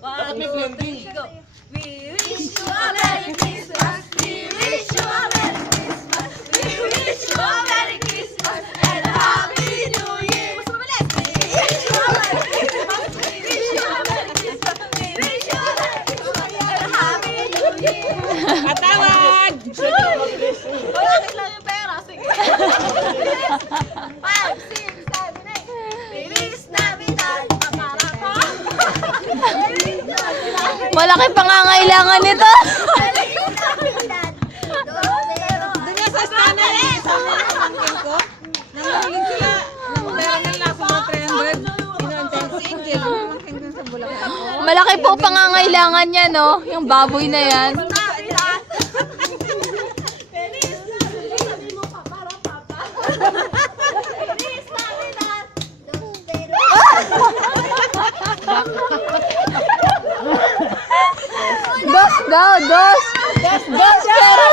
One, two, three, go. We wish you a Merry Christmas. We wish you a Merry Christmas. We wish you a Merry Christmas and a Happy New Year. Mas mabilis. We wish you a Merry Christmas. We wish you a Merry Christmas. We wish you a Merry Christmas and a Happy New Year. Patawad! Wala lang yung pera. Sige. 5, 6, 7, 8. Feliz Navidad. Paparako. Feliz Navidad. Malaki pangangailangan nito. Feliz Navidad. Doon nga sa scanner eh. Sabi ng pamangkin ko. Nanguling sila. Pera nila ako mga 300. Inuuntan si Angel. Pamangkin ko sa Bulacan. Malaki po pangangailangan niya, no? Yung baboy na yan. Feliz Navidad. Sabi mo pa para papa. Feliz Navidad. Dos daw, dos. Dos pero.